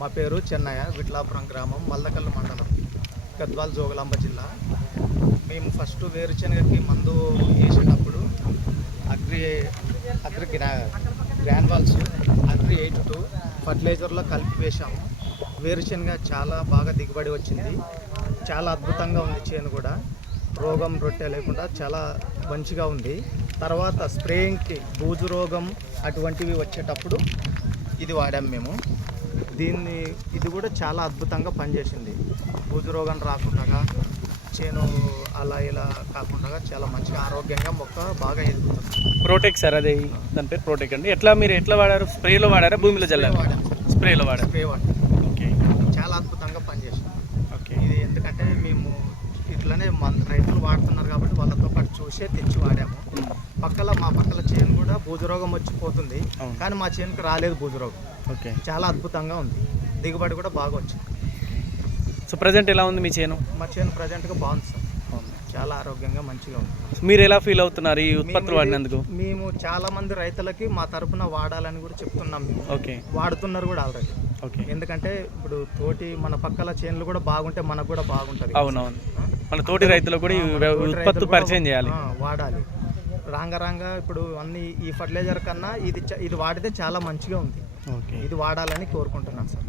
మా పేరు చెన్నయ్య, విట్లాపురం గ్రామం, మల్దకల్లు మండలం, గద్వాల్, జోగులాంబ జిల్లా. మేము ఫస్ట్ వేరుశనగకి మందు వేసేటప్పుడు అగ్రి గ్రాన్వాల్స్ అగ్రి 82 ఫర్టిలైజర్లో కలిపి వేసాము. వేరుశనగ చాలా బాగా దిగుబడి వచ్చింది. చాలా అద్భుతంగా ఉంది. చేను కూడా రోగం రొట్టె లేకుండా చాలా మంచిగా ఉంది. తర్వాత స్ప్రేయింగ్కి బూజు రోగం అటువంటివి వచ్చేటప్పుడు ఇది వాడాము మేము. ఇది కూడా చాలా అద్భుతంగా పనిచేసింది. బూజు రోగం రాకుండా, చేను అలా ఇలా కాకుండా చాలా మంచిగా ఆరోగ్యంగా మొక్క బాగా ఎదుగుతుంది. ప్రోటెక్ సార్, అది దాని పేరు ప్రోటెక్ అండి. మీరు ఎట్లా వాడారు? స్ప్రేలో వాడారా, భూమిలో చల్లారు? స్ప్రేలో వాడారు. స్ప్రే వాడారు. ఓకే, చాలా అద్భుతంగా పనిచేసింది. ఓకే. ఇది ఎందుకంటే మేము ఇట్లనే రైతులు వాడుతున్నారు కాబట్టి వాళ్ళతో పాటు చూసే తెచ్చి వాడాము. మా పక్కల చేను కూడా బూజు రోగం వచ్చిపోతుంది, కానీ మా చేనుకు రాలేదు బూజు రోగం. ఓకే, చాలా అద్భుతంగా ఉంది. దిగుబడి కూడా బాగా వచ్చింది. సో ప్రజెంట్ ఎలా ఉంది మీ చేను? మా చేను ప్రజెంట్గా బాగుంది సార్. చాలా ఆరోగ్యంగా మంచిగా ఉంది. మీరు ఎలా ఫీల్ అవుతున్నారు ఈ ఉత్పత్తులు వాడినందుకు? మేము చాలా మంది రైతులకి మా తరపున వాడాలని కూడా చెప్తున్నాం. మేము ఓకే, వాడుతున్నారు కూడా ఆల్రెడీ. ఓకే. ఎందుకంటే ఇప్పుడు మన పక్కల చేనులు కూడా బాగుంటే మనకు కూడా బాగుంటుంది. అవునవును, మన తోటి రైతులకు కూడా ఈ ఉత్పత్తులు పరిచయం చేయాలి, వాడాలి. రాంగా ఇప్పుడు అన్ని ఈ ఫర్టిలైజర్ కన్నా ఇది వాడితే చాలా మంచిగా ఉంది. ఓకే, ఇది వాడాలని కోరుకుంటున్నాను సార్.